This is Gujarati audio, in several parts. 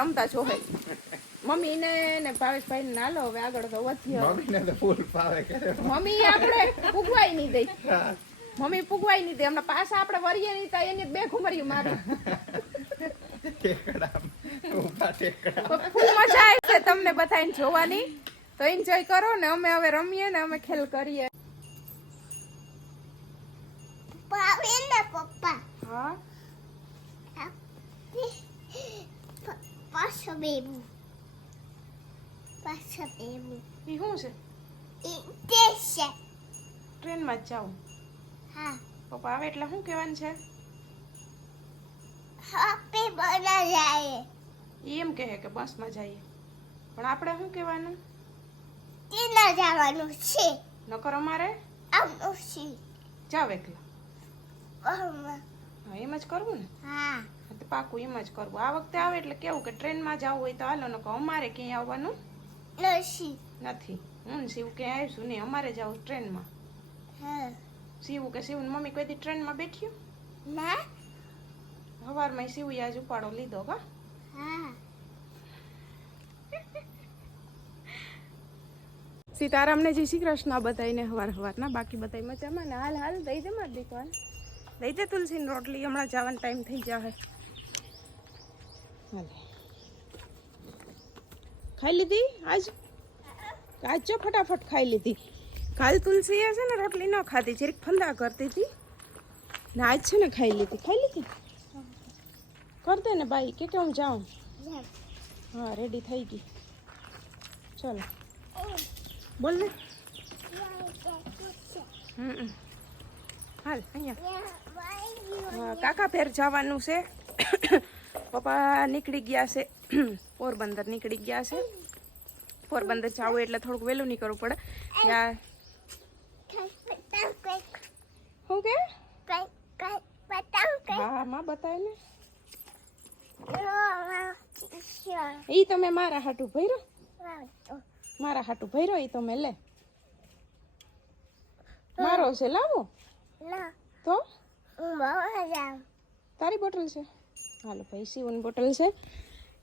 રમતા જોહે. મમ્મી ને ને ભાવેશભાઈ ને નાલો હવે આગળ તો વધીએ મમ્મી ને તો ફૂલ કરે. મમ્મી આપણે પુગવાય નહીં દઈ. મમ્મી પુગવાય નહીં દે હમણાં પાછા આપણે વરીએ નહીં તો એની બે ઘુમરીયું મારી. ફૂલ મજા આવશે તમને બધાને જોવાની. તો એન્જોય કરો ને અમે હવે રમીએ ને અમે ખેલ કરીએ પાવેલા પપ્પા હા પાછો બેબુ પાછો બેબુ ઈ છે. ટ્રેનમાં જ જાઉં. હા. પપ્પા આવે એટલે શું કહેવાનું છે? હાપે બના જાય. એમ કહે કે બસમાં જઈએ. પણ આપણે શું કહેવાનું? તેના જવાનું છે. નકર અમારે? આમનું છે જાવ એકલા. હા એમ જ કરવું ને? હા. તો પાકું એમ જ કરવું. આ વખતે આવે એટલે કેવું કે ટ્રેનમાં જવું હોય તો હાલો નકર અમારે ક્યાંય આવવાનું? નથી નથી. હું શિવ કે આવીશું નહીં અમારે જવું ટ્રેનમાં. હા. શિવ કે શિવ મમ્મી કોઈ દી ટ્રેનમાં બેઠ્યું? ના. સવારમાં શિવ આજ ઉપાડો લીધો કા હા. સીતારામને જય શ્રી કૃષ્ણ. બધાઈને હવાર હવારના બાકી બધાય મજામાં ને? હાલ હાલ દઈ દે મારી દીકવાન દઈ દે તુલસીની રોટલી હમણાં જવાનો ટાઈમ થઈ જશે હાલે. ખાઈ લીધી આજ? આજ જો ફટાફટ ખાઈ લીધી. કાલ તુલસીએ છે ને રોટલી ન ખાધી જરીક ફંદા કરતી હતી. ને આજ છે ને ખાઈ લીધી. ખાઈ લીધી? કર દે ને બાઈ કે કે હું જાઉં? હા રેડી થઈ ગઈ. ચલો. બોલ ને. હમ હાલ અહીંયા. હા, કાકા ફેર જવાનું છે. પપ્પા નીકળી ગયા છે. પોરબંદર નીકળી ગયા છે. પોરબંદર જવું એટલે થોડુંક વહેલું નીકળવું પડે. ત્યાં શું કે? હા માં બતાવે ને. એ તમે મારા હાટું ભર્યો? મારા હાટું ભર્યો એ તમે લે. મારો છે લાવો. તો? તારી બોટલ છે? હાલો ભાઈ શિવની બોટલ છે.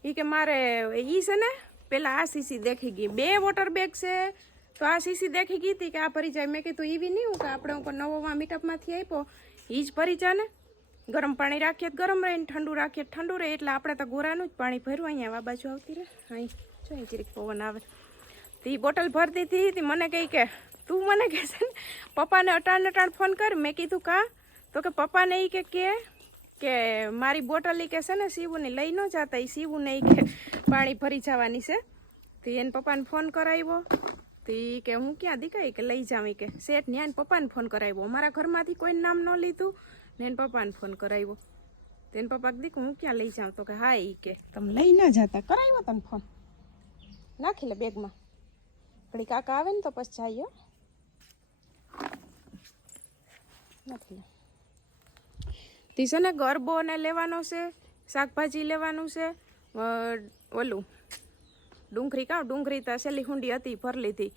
એ કે મારે ઈ છે ને પેલા આ સીસી દેખી ગઈ. બે વોટર બેગ છે. તો આ સીસી દેખી ગઈ હતી કે આ ભરી જાય મેં કીધું એવી નહીં કે આપણે ઉપર નવોમાં મીટઅપમાંથી આપ્યો એ જ ભરી જા ને ગરમ પાણી રાખીએ ગરમ રહે ને ઠંડુ રાખીએ ઠંડુ રહે. એટલે આપણે તો ગોરાનું જ પાણી ભર્યું. અહીંયા આ બાજુ આવતી રહે. અહીં જો અહીં પવન આવે. તો બોટલ ભરતી હતી. મને કહી કે, તું મને કહે છે ને? પપ્પાને અટાણ અટાણ ફોન કર મેં કીધું, કા? તો કે, પપ્પાને એ કે કે મારી બોટલ કે છે ને શિવુને લઈ ન જતા એ શિવુને કે પાણી ભરી જવાની છે. તો એને પપ્પાને ફોન કરાવ્યો. તો કે હું ક્યાં દીકાઈ કે લઈ જાવી કે. શેઠ ને એને પપ્પાને ફોન કરાવ્યો. અમારા ઘરમાંથી કોઈ નામ ન લીધું ને એને પપ્પાને ફોન કરાવ્યો. તો એને પપ્પા દીક હું ક્યાં લઈ જાઉં? તો કે હા એ કે. તમે લઈ ના જતા. કરાવ્યો તમે ફોન? નાખી લે બેગમાં. ઘડી કાકા આવે ને તો પછી જઈએ હો. તી છે ને ગરબોને લેવાનો છે, શાકભાજી લેવાનું છે ઓલું, ડુંગળી કાં, ડુંગળી તો સેલી હુંડી હતી, ભર લીધી.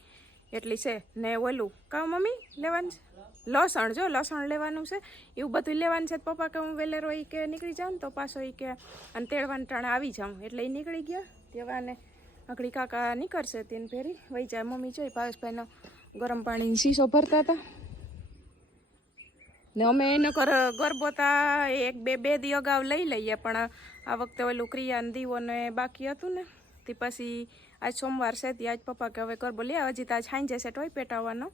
એટલી છે. ને ઓલું, કાં મમ્મી, લેવાનું છે? લસણ, જો લસણ લેવાનું છે. એવું બધું લેવાનું છે. પપ્પા કે હું વેલેરો એ કે નીકળી જાઉં તો પાછો એ કે, અને તેડવાને ટાણે આવી જાઉં. એટલે એ નીકળી ગયા. તેવાને આકડી કાકા નીકળશે, તેને ફેરી વહી જાય. મમ્મી જોઈ, ભાવેશભાઈનો ગરમ પાણીની શીશો ભરતા હતા. ને અમે એને ગરબોતા એક બે બે દી અગાઉ લઈ લઈએ, પણ આ વખતે ઓલું ક્રિયાન દીવોને બાકી હતું ને. તે પછી આજ સોમવાર છે, તે આજ પપ્પા કે હવે ગરબો લે હજી તો આજ સાંજે છે ટોય પેટાવવાનો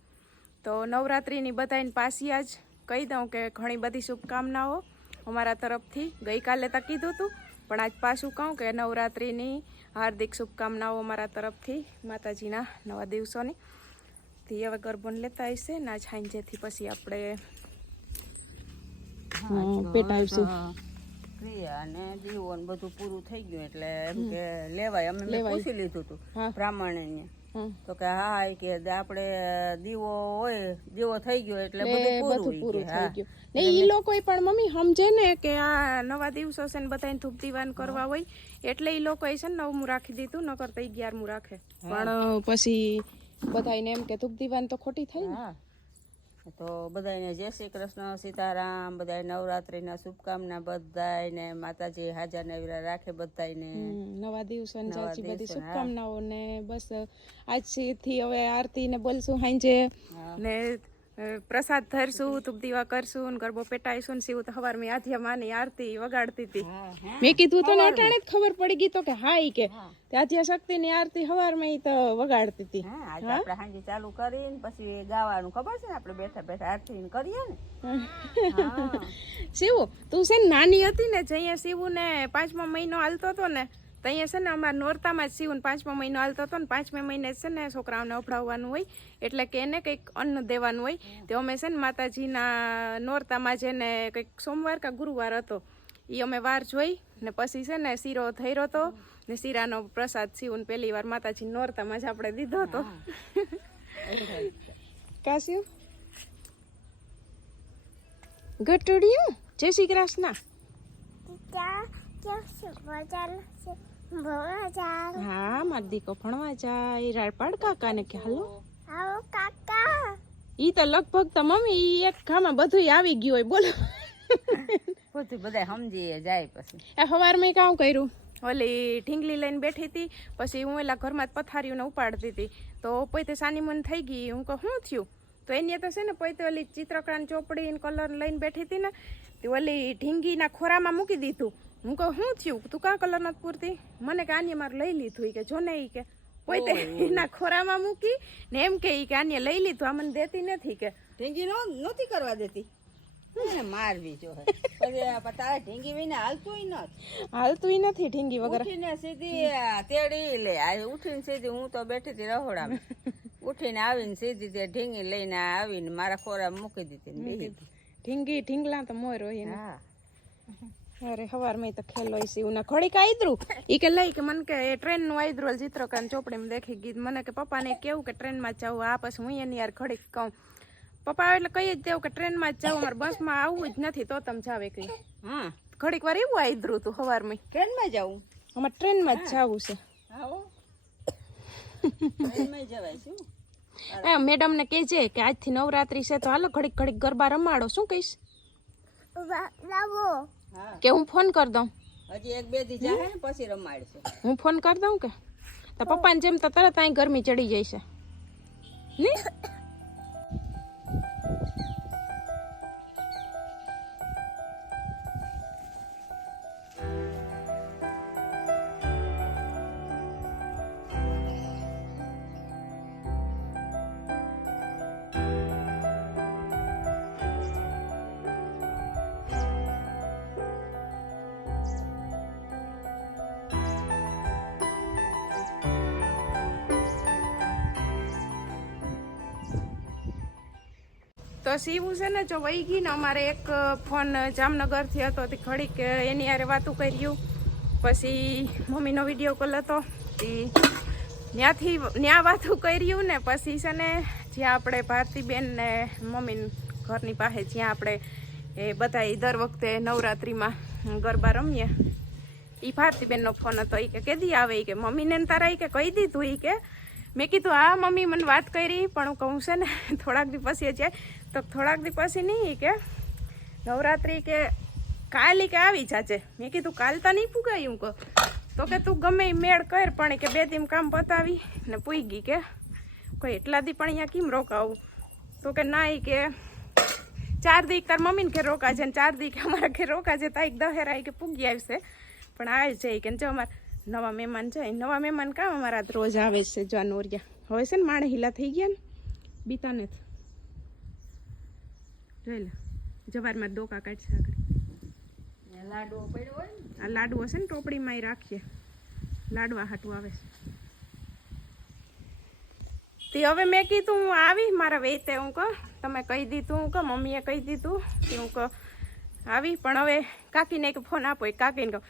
તો નવરાત્રિની બધાને પાછી આજ કહી દઉં કે ઘણી બધી શુભકામનાઓ અમારા તરફથી. ગઈકાલે તો કીધું હતું પણ આજ પાછું કહું કે નવરાત્રિની હાર્દિક શુભકામનાઓ અમારા તરફથી માતાજીના નવા દિવસોની. તે હવે ગરબોને લેતા આવીશે ને, આજ સાંજેથી પછી આપણે પેટાવશું અને જીવન બધું પૂરું થઈ ગયું એટલે એમ કે લેવાય. અમે પૂછી લીધું હતું બ્રાહ્મણ તો કે હા કે આપણે દીવો હોય દીવો થઈ ગયો એટલે બધું પૂરું થઈ ગયું. ને ઈ લોકો પણ મમ્મી સમજે ને કે આ નવા દિવસો છે ને બધાને ધૂપ દીવાન કરવા હોય એટલે ઈ લોકો છે ને નવમું રાખી દીધું નકર તો અગિયારમું રાખે. પણ પછી બધાને એમ કે ધૂપ દીવાન તો ખોટી થઈ ને. તો બધાને જય શ્રી કૃષ્ણ સીતારામ બધાય નવરાત્રીના શુભકામના બધાયને માતાજી હાજર નવરા રાખે બધાયને. હમ, નવા દિવસો ને બધી શુભકામનાઓ ને બસ આજથી હવે આરતી ને બોલશું હાંજે. ને પ્રસાદ ધરશું ધૂપ દીવા કરશું ને ગરબો પેટાઈશું ને શિવ તો હવાર મેં આધ્યા માની આરતી વગાડતી હતી. મેં કીધું તો અટાણે જ ખબર પડી ગઈ તો કે હા ઈ કે. આધ્યા શક્તિ ની આરતી હવારમાં તો વગાડતી હતી. હા આજે આપણે હાંજી ચાલુ કરીને પછી ગાવાનું ખબર છે ને આપણે બેઠા બેઠા આરતી કરીએ ને. શિવ તું છે ને નાની હતી ને જઈએ શિવ ને પાંચમા મહિનો હાલતો હતો ને તો અહીંયા છે ને અમારે નોરતામાં જ શિવન પાંચમા મહિનો હાલતો હતો ને પાંચમા મહિને છે ને છોકરાઓને અફડાવવાનું હોય એટલે કે એને કંઈક અન્ન દેવાનું હોય. તો અમે છે ને માતાજીના નોરતામાં જેને કંઈક સોમવાર કે ગુરુવાર હતો એ અમે વાર જોઈ ને પછી છે ને શીરો થયો હતો ને શીરાનો પ્રસાદ શિવને પહેલી વાર માતાજી નોરતામાં જ આપણે દીધો હતો. કાશ્યું? ગટુડિયું જય શ્રી કૃષ્ણ. ક્યાં ક્યાં હા માર દીકો ભણવા જાય. રાયપાડ કાકા ને કે હાલો. આવો કાકા. ઈ તો લગભગ તો મમ્મી ઈ એક ખામાં બધું આવી ગયું હોય. બોલો. બધું બધા સમજીએ જાય પછી. એ સવાર મેં કામ કર્યું. ઓલી ઢીંગલી લઈને બેઠી હતી. પછી હું એલા ઘરમાં જ પથારીઓને ઉપાડતી હતી તો પોતે સાની મન થઈ ગઈ. હું કહું શું થયું? તો એની તો છે ને પોતે ઓલી ચિત્રકળાની ચોપડી ને કલર લઈને બેઠી હતી ને તે ઓલી ઢીંગીના ખોરામાં મૂકી દીધું. હું કહું શું થયું? તું કા કલર નથી પૂરતી? મને કે આને મારે લઈ લીધું કે જો ને એ કે પોતે એના ખોરામાં મૂકી ને એમ કે કે આને લઈ લીધું આ મને દેતી નથી કે. ઢીંગી નો નથી કરવા દેતી. મારવી જો હે. તારે ઢીંગી વિને હાલતું નથી હાલતું નથી ઢીંગી વગર. ઉઠીને સીધી આ તેડી લે. આ ઉઠીને સીધી હું તો બેઠી હતી રહોડામાં. ઉઠીને આવીને સીધી તે ઢીંગી લઈને આવીને મારા ખોરા મૂકી દીધી ઢીંગી ઢીંગલા તો મોય રોહી હા. અરે હવાર મેં તો ખેલો હોય છે ઉના ઘડીક આયદ્રું. ઈ કે લઈ કે મને કે ટ્રેનનું આયદ્રું ચિત્રકાન ચોપડીમાં દેખી ગઈ મને કે પપ્પાને કેવું કે ટ્રેનમાં જ જાવું આ પછી હું એની યાર ઘડીક કહું. પપ્પા એટલે કહી જ દેવું કે ટ્રેનમાં જ જવું મારે બસમાં આવવું જ નથી તો તમે જાવે કઈ. હા. ઘડીક વાર એવું આયદ્રું તું હવારમાં. ટ્રેનમાં જવું અમારે ટ્રેનમાં જ જાવું છે. ટ્રેનમાં જવાય શું એ મેડમ ને કહેજે કે આજથી નવરાત્રી છે તો હાલો ઘડીક ઘડીક ગરબા રમાડો. શું કહીશ? લાવો. કે હું ફોન કરી દઉં? હજી એક બે દી જાય ને પછી રમાડશે. હું ફોન કરી દઉં કે? તો પપ્પાને જેમ તો તરત અહીં ગરમી ચડી જાય છે. નહીં? તો સીવું છે જો વહી ગઈ ને અમારે એક ફોન જામનગરથી હતો તે ઘડીક એની હારે વાતું કર્યું. પછી મમ્મીનો વીડિયો કોલ હતો. તે ત્યાંથી ત્યાં વાતું કર્યું ને પછી છે ને જ્યાં આપણે ભારતીબેન ને મમ્મી ઘરની પાસે જ્યાં આપણે એ બધા દર વખતે નવરાત્રિમાં ગરબા રમીએ. એ ભારતીબેનનો ફોન હતો. એ કે, કેદી આવે? એ કે, મમ્મીને તારા એ કે કહી દીધું. એ કે, મેં કીધું, હા, મમ્મી, મને વાત કરી, પણ હું કહું છે ને, થોડાક દિવસ પછી જાય. તો થોડાક દી પછી નહીં કે, નવરાત્રિ કે કાલ કે આવી જાજે. મેં કીધું, કાલ તો નહીં પૂગાયું કહો. તો કે, તું ગમે એ મેળ કર, પણ કે બે દી કામ પતાવી. ને પૂઈ ગઈ કે, કોઈ એટલા દી પણ અહીંયા કેમ રોકાવું? તો કે, ના કે ચાર દી તાર મમ્મીને ઘેર રોકાજે ને ચાર દી કે અમારા ઘેર રોકાજે એક દહેરા કે પૂગી આવશે. પણ આવે છે કે જો અમારે નવા મહેમાન છે નવા મહેમાન કામ અમારા રોજ આવે છે જો આ નોરિયા. હવે છે ને માણે હિલા થઈ ગયા ને, બીતા નથી. જોઈ લે. જવારમાં ડોકા કાઢશે આગળ. લાડવો પડ્યો હોય ને? આ લાડવો છે ને ટોપડીમાં રાખીએ. લાડવા હાટું આવે છે. તે હવે મેં કીધું હું આવી મારા વેતે હું કહો તમે કહી દીધું હું કહો મમ્મીએ કહી દીધું કે હું કહો આવી. પણ હવે કાકીને એક ફોન આપો એ કાકીને કહો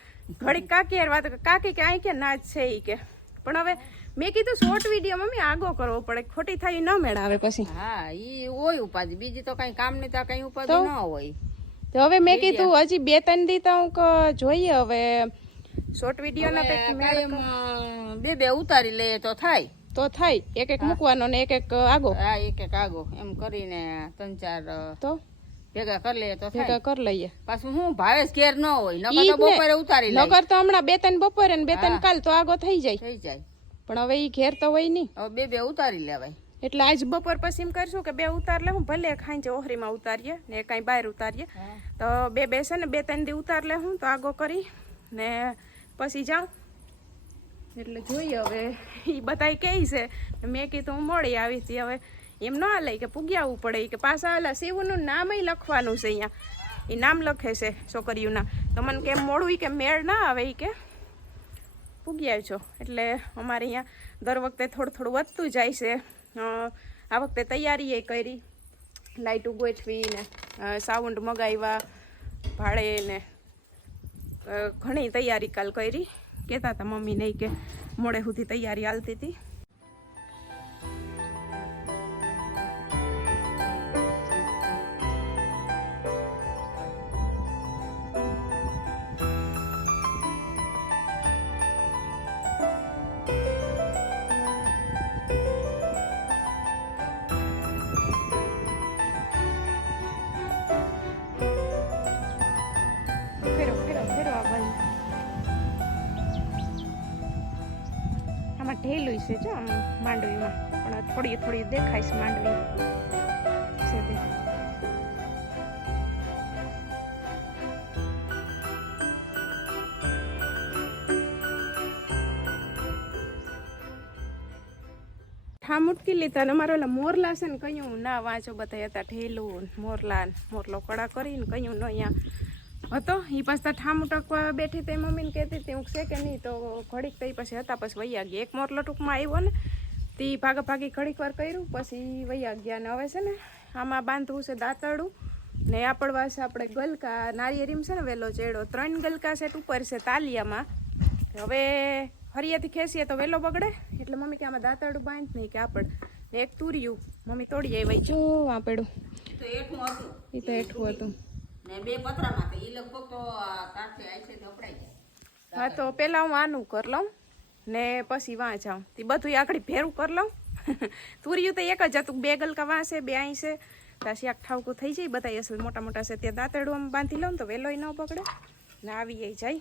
ઘડીક કાકી યાર વાત. કાકી કે અહીં કે ના જ છે એ કે. પણ હવે મેં કીધું શોર્ટ વીડિયો મમ્મી આગો કરવો પડે ખોટી થાય ન મેળાવે પછી. હા ઈ હોય ઉપાધિ. બીજી તો કઈ કામ નહીં તો કઈ ઉપાધિ? ન હોય. તો હવે મેં કીધું હજી બે ત્રણ દી તો હું જોઈએ હવે. શોર્ટ કાયમ, અ, બે બે ઉતારી લઈએ તો થાય. તો થાય. એક એક મૂકવાનો ને એક એક આગો. હા એક એક આગો. એમ કરીને ત્રણ ચાર તો? ભેગા કરી લઈએ તો ભેગા કરી લઈએ. પાછું હું ભાવે ઘેર ન હોય નકર તો બપોરે ઉતારી નગર નકર તો હમણાં બે ત્રણ બપોરે ને બે ત્રણ કાલ તો આગો થઈ જાય. થઈ જાય. પણ હવે ઈ ઘેર તો હોય નહીં. હવે બે બે ઉતારી લેવાય. એટલે આજ બપોર પછી એમ કરશું કે બે ઉતાર લે હું ભલે ખાંચે ઓહરીમાં ઉતારીએ ને કાંઈ બહાર ઉતારીએ. તો બે બે છે ને બે ત્રણ દી ઉતાર લે હું તો આગો કરી ને પછી જાઉં. એટલે જોઈએ હવે. એ બધા કહે છે. મેં કીધું હું મળી આવી હતી હવે એમ ન હાલે કે પૂગ્યાવું પડે કે પાછા આવેલા શિવનું નામ લખવાનું છે અહીંયા. એ નામ લખે છે છોકરીઓના. તો મને કેમ મોડું કે મેળ ના આવે એ કે. પૂગ્યા છો. એટલે અમારે અહીંયા દર વખતે થોડું થોડું વધતું જાય છે. આ વખતે તૈયારી એ કરી. લાઇટું ગોઠવી ને સાઉન્ડ મગાવ્યા ભાડે ને ઘણી તૈયારી કાલ કરી. કહેતા હતા મમ્મીને કે મોડે સુધી તૈયારી હાલતી હતી છે જો આમ માંડવીમાં. પણ થોડી થોડી દેખાય છે માંડવી. છે તે. ઠા મુટકી લીધા ને અમારા ઓલા મોરલા છે ને કયું ના વાંચો બધા હતા ઠેલું મોરલા મોરલો કડા કરીને કયું ન અહીંયા હતો. એ પાછા ઠામ ટકવા બેઠી તે મમ્મીને કહેતી હતી ઊંઘશે છે કે નહીં? તો ઘડીક તો પછી હતા પછી વૈયા ગયા. એક મોરલો ટૂંકમાં આવ્યો ને તે ભાગા ભાગી ઘડીક વાર કર્યું પછી વૈયા ગયા ને હવે છે ને આમાં બાંધવું છે દાંતરડું ને આપણવા છે આપણે ગલકા નારિયેરીમ છે ને વેલો ચેડો ત્રણ ગલકા સેટ ઉપર છે તાલિયામાં. હવે હરિયાથી ખેંચીએ તો વેલો બગડે એટલે મમ્મી કે આમાં દાંતળું બાંધ નહીં કે આપડ ને એક તૂર્યું મમ્મી તોડી આવી જો તો હતું. એ તો હેઠું હતું. હા, તો પેલા હું આનું કરી લઉં ને પછી વાં જાઉં. તે બધું આગળ ભેરું કરી લઉં. તુરિયું તો એક જ હતું, બે ગલકા વાં છે, બે અહીં છે. ત્યાં શાક ઠાવકું થઈ જાય બધા અસલ મોટા મોટા છે ત્યાં દાંતરડું આમ બાંધી લઉં તો વહેલો ન પકડે ને આવી જાય.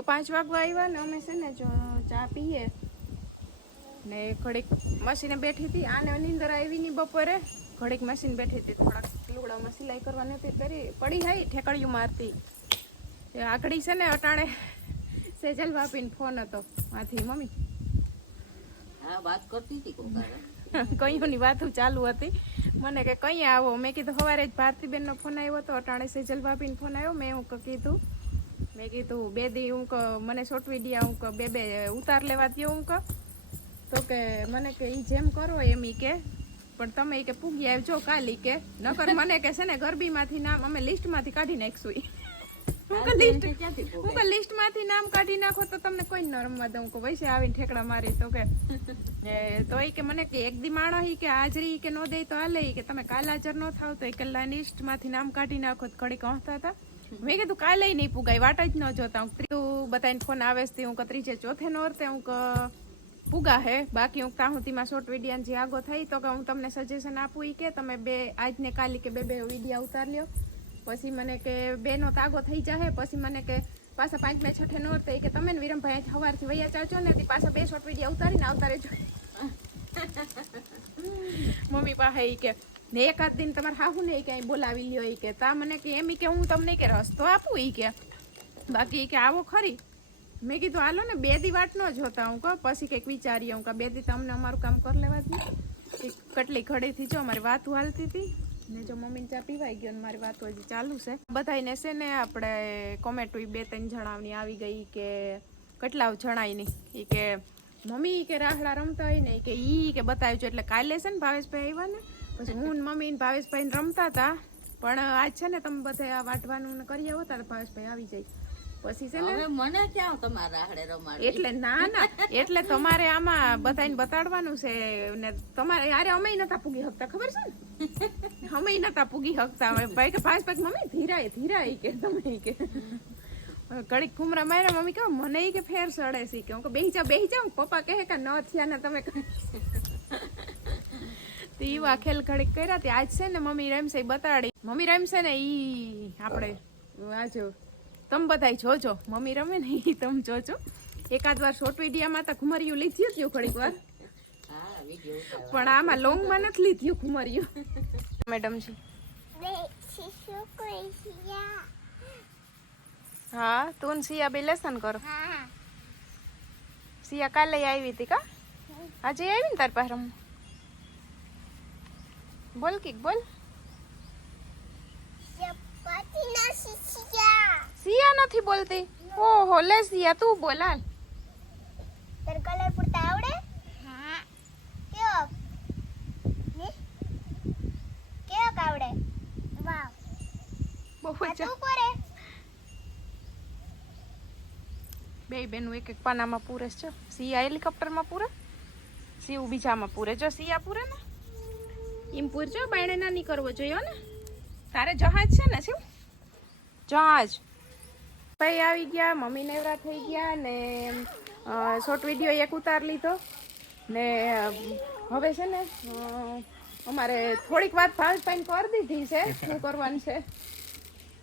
તો પાંચ વાગવા આવ્યા ને અમે છે ને ચા પીએ. ને ઘડીક મશીને બેઠી હતી. આને નીંદર આવી ની બપોરે. ઘડીક મશીન બેઠી હતી. થોડાક લુગડામાં સિલાઈ કરવાની હતી. કરી પડી હાઈ ઠેકડીયું મારતી. એ આકડી છે ને અટાણે સેજલ ભાભીને ફોન હતો. માથી મમ્મી. હા વાત કરતી હતી કઈઓની વાતો ચાલુ હતી. મને કે કઈ આવો? મેં કીધું સવારે જ ભારતીબેનનો ફોન આવ્યો હતો અટાણે સેજલ ભાભીનો ફોન આવ્યો મેં હું કીધું મેં કીધું બે દી હું ક- મને શોર્ટ વિડીયા હું બે બે ઉતાર લેવા દો હું તો કે મને કે એ જેમ કરો એમ ઈ કે. પણ તમે કે પૂગી આવજો કાલી કે. નકર મને કે છે ને ગરબીમાંથી નામ અમે લિસ્ટમાંથી કાઢી નાખશું હું કે લિસ્ટમાંથી નામ કાઢી નાખો તો તમને કોઈ ન રમવા દઉં. કે વૈસે આવીને ઠેકડા મારી. તો કે તો એ કે મને કે એક દી માણસ કે હાજરી કે નો દે તો હાલે કે તમે કાલ હાજર ન થાવ તો એ લિસ્ટ લિસ્ટમાંથી નામ કાઢી નાખો. તો ઘડી કહતા હતા. મેં કીધું, કાલે નહીં પુગાય, વાટ જ ન જોતા. હું ત્રીજું બધાને ફોન આવે છે, હું ત્રીજે ચોથે નોરતે હું પુગા હે. બાકી હું ત્યાં સુધીમાં શોર્ટ વિડીયા જે આગો થઈ તો કે હું તમને સજેશન આપું એ કે, તમે બે, આજને કાલી કે બે બે વિડીયા ઉતાર લ્યો. પછી મને કે બેનો તાગો થઈ જાહે. પછી મને કે, પાછા પાંચ બે છઠે નોરતે કે, તમે ને વિરમભાઈ સવારથી વૈયા ચાલજો ને પાછા બે શોર્ટ વિડીયા ઉતારીને આવતા રહેજો. મમ્મી પાસે એ કે ને એકાદ દિન તમારે હાહુ ને કે બોલાવી લ્યો એ કે, તા મને કે, એમ કે હું તમને કે રસ્તો આપું એ કે. બાકી કે આવો ખરી. મેં કીધું, હાલો ને, બે દી વાટ ન જોતા હું કહું, પછી કંઈક વિચારીએ હું કે બે દી તમને અમારું કામ કરી લેવા દે કેટલી ઘડીથી જો અમારી વાત હાલતી હતી, ને જો મમ્મીને ચા પીવાઈ ગયો ને મારી વાતો હજી ચાલુ છે. બધાને છે ને આપણે કોમેન્ટ બે ત્રણ જણાવની આવી ગઈ કે કેટલા નહીં. એ કે, મમ્મી કે રાહડા રમતા હોય ને કે ઈ કે બતાવજો એટલે કાલે છે ને ભાવેશભાઈ આવ્યા ને પછી હું મમ્મી ને ભાવેશભાઈ ને રમતા હતા. પણ આજ છે ને તમે બધા વાટવાનું કરી આવો તારે ભાવેશભાઈ આવી જાય. પછી છે ને મને ક્યાં તમારા હાડે રમાડી એટલે ના ના. એટલે તમારે આમાં બધાને બતાડવાનું છે ને તમારે યારે અમે નતા પૂગી શકતા ખબર છે ને? અમે નતા પૂગી શકતા હવે ભાઈ કે પાંચ પાંચ મમ્મી ધીરાય ધીરાય કે તમે કે. ઘડીક ઘુમરા માર્યા મમ્મી કહો મને કે ફેર સડે છે. કે હું કે બેહી જાવ બેહી જાવ પપ્પા કહે કે ન થયા ને તમે તો એવા ખેલ ઘડીક કર્યા તે. આજ છે ને મમ્મી રમશે બતાડી. મમ્મી રમશે ને ઈ આપણે આ તમે બધાય જોજો. મમ્મી રમે ને ઈ તમે જોજો. એકાદ વાર શોર્ટ વિડીયોમાં તો ઘુમરિયું લીધી હતું ઘડીક વાર. પણ આમાં લોંગમાં નથી લીધ્યું ઘુમરિયું. મેડમજી બે શીશુ કોઈ શિયા હા તું ને સિયા બે લેસન કરો. હા. સિયા કાલે આવી હતી કા? આજે આવી ને તાર પાસે રમવા? બોલ કીક બોલ. સિયા નથી બોલતી? ઓહો લે સિયા તું બોલાલ તર તને કલર પૂરતા આવડે? હા. કેવો? કેવો આવડે? વાવ. બહુ તું કરે બે બેનું એક એક પાનામાં પૂરે છે. સિયા હેલિકોપ્ટરમાં પૂરે? શિવ બીજામાં પૂરે. જો સિયા પૂરે ને? એમ પૂરજો બાયણે ના નહીં કરવો જોઈએ ને. તારે જહાજ છે ને શું? જહાજ. ભાઈ આવી ગયા મમ્મી નેવરા થઈ ગયા ને શોર્ટ વીડિયો એક ઉતાર લીધો. ને હવે છે ને અમારે થોડીક વાત ભાવેશભાઈ કરી દીધી છે શું કરવાનું છે.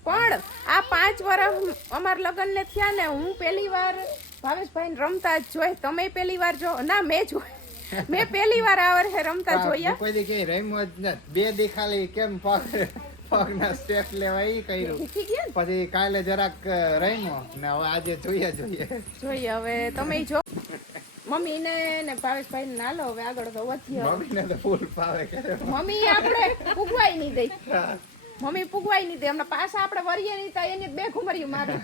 પણ આ પાંચ વર્ષ અમારા લગ્ન ને થયા ને હું પહેલી વાર ભાવેશભાઈ રમતા જ જોઈ તમે પહેલી વાર જો ના મેં જોઈ. મેં પહેલી વાર આ વર્ષે રમતા જોયા. કોઈ દી કઈ રમ્યો જ નથી. બે દી ખાલી કેમ પગ પગના સ્ટેપ લેવા ઈ કર્યું. પછી કાલે જરાક રમ્યો. ને હવે આજે જોઈએ જોઈએ. જોઈએ હવે તમે જો. મમ્મી ને ને ભાવેશભાઈ ના લો હવે આગળ તો વધી મમ્મી ને તો ફૂલ પાવે કરે મમ્મી આપણે પૂગવાય નહીં દઈ. મમ્મી પૂગવાય નહીં દે હમણાં પાછા આપણે વરીએ નહીં તો એની બે ઘુમરિયું મારે.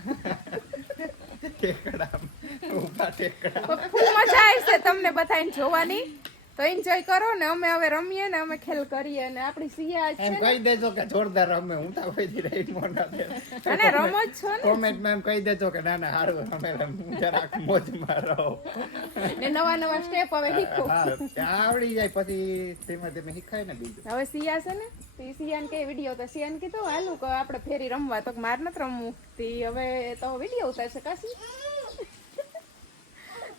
ટેકડા ફૂલ મજા આવશે તમને બધાને જોવાની. તો એન્જોય કરો ને અમે હવે રમીએ ને અમે ખેલ કરીએ ને આપણી સિયા છે એમ કહી દેજો કે જોરદાર રમે હું તો કોઈ દી રમ્યો નથી અને રમો જ છો ને. કોમેન્ટમાં એમ કહી દેજો કે ના ના હારું રમે જરાક મોજમાં રહું. ને નવા નવા સ્ટેપ હવે શીખો. આવડી જાય પછી ધીમે ધીમે શીખાય ને બીજું. હવે સિયા છે ને તે સિયાન સિયાને કે વીડિયો તો સિયાન કીધું હાલું કે આપણે ફેરી રમવા. તો માર નથી રમવું. તી હવે તો વીડિયો ઉતારશે કાશી.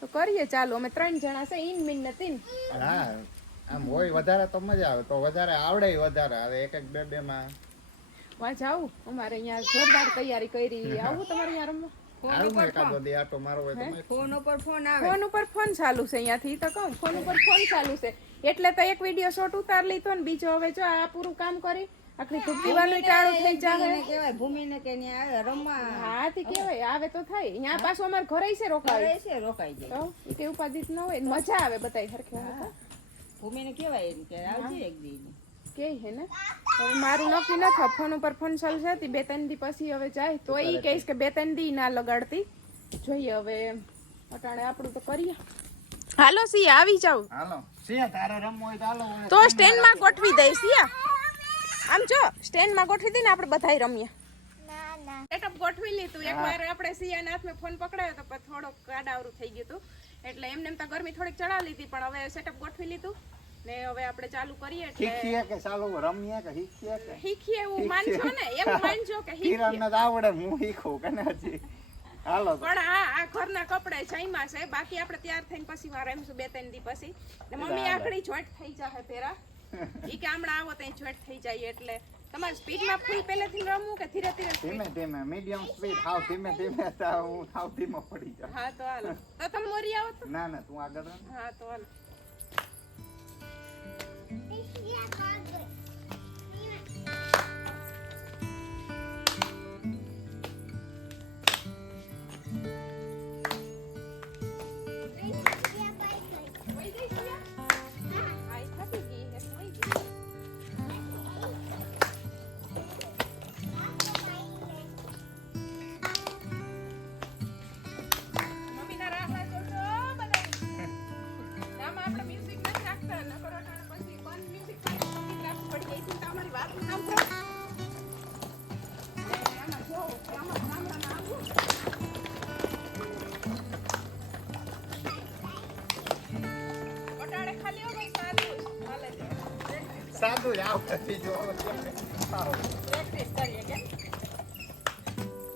તો કરીએ ચાલો અમે ત્રણ જણા છે ઈન મીન ને હા આમ હોય વધારે તો મજા આવે તો વધારે આવડે વધારે. આવે એક એક બે બે માં. વાં જાવ અમારે અહીંયા જોરદાર તૈયારી કરી. આવું તમારે અહીંયા રમવા? ફોન ઉપર ફોન આવે. ફોન ઉપર ફોન ચાલુ છે અહીંયાથી તો કહું ફોન ઉપર ફોન ચાલુ છે. એટલે તો એક વીડિયો શોટ ઉતાર લીધો ને બીજો હવે જો આ પૂરું કામ કરી. આખરી ધૂપદીવાનું ટાળું થઈ જાય કેવાય કહેવાય ભૂમિને કે ન્યા આવે રમવા હાથી કેવાય આવે તો થાય. અહીંયા પાછું અમાર ઘરે છે રોકાય છે રોકાઈ જાય. તો તે કઈ ન હોય. મજા આવે બતાય હરખે. ભૂમિને કેવાય એમ કે આવજે એક દી કે હે ને? હવે મારું નક્કી ન થાય. ફોન ઉપર ફોન ચાલશે તી બે ત્રણ દી પછી હવે જાય. તો એ કહીશ કે બે ત્રણ દી ના લગાડતી. જોઈએ હવે અટાણે આપણું તો કરીએ. હાલો સિયા આવી જાવ હાલો. સિયા તારે રમવું હોય તો હાલો તો સ્ટેન્ડમાં ગોઠવી દઈશ સિયા. આમ જો સ્ટેન્ડમાં ગોઠવી દઈને આપણે બધાય રમીએ. ના ના. સેટઅપ ગોઠવી લીધું. એકવાર આપણે સિયાના હાથમાં ફોન પકડાયો તો થોડોક કાડાવરું થઈ ગયું હતું. એટલે એમને એમ તો ગરમી થોડીક ચડાવી લીધી પણ હવે સેટઅપ ગોઠવી લીધું. ને હવે આપણે ચાલુ કરીએ એટલે શીખીએ કે ચાલો રમીએ કે શીખીએ કે? શીખીએ એવું માનજો ને? એવું માનજો કે શીખીએ. કિરણ તો આવડે હું શીખું કે ને હજી? હાલો પણ હા આ ઘરના કપડે જઈમાં છે. બાકી આપણે તૈયાર થઈને પછી વાર છું બે ત્રણ દી પછી. ને મમ્મી આખડી જોઈન્ટ થઈ જાહે પેરા ઈ કે હમણાં આવો ત્યાં જોઈન્ટ થઈ જાય એટલે. તમારે સ્પીડમાં ફૂલ પહેલેથી રમવું કે ધીરે ધીરે ધીમે ધીમે મીડિયમ સ્પીડ હાવ ધીમે ધીમે હું હાવ ધીમો પડી જાઉં. હા તો હાલો. તો તમે મોરી આવો તો. ના ના તું આગળ હા તો હાલો.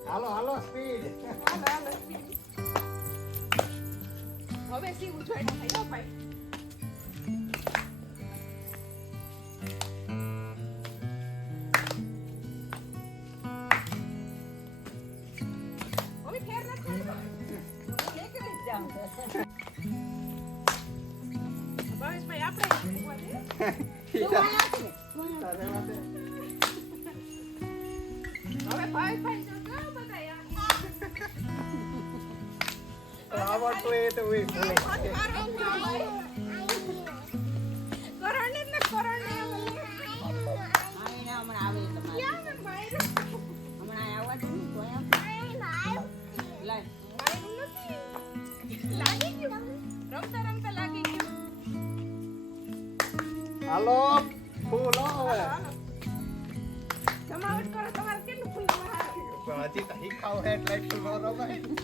હાલો હાલો સ્પીડ હાલો હાલો સ્પીડ હવે સી ઉછળની થયો ભાઈ આવડતું એ તો I think I hit our head like tomorrow, man.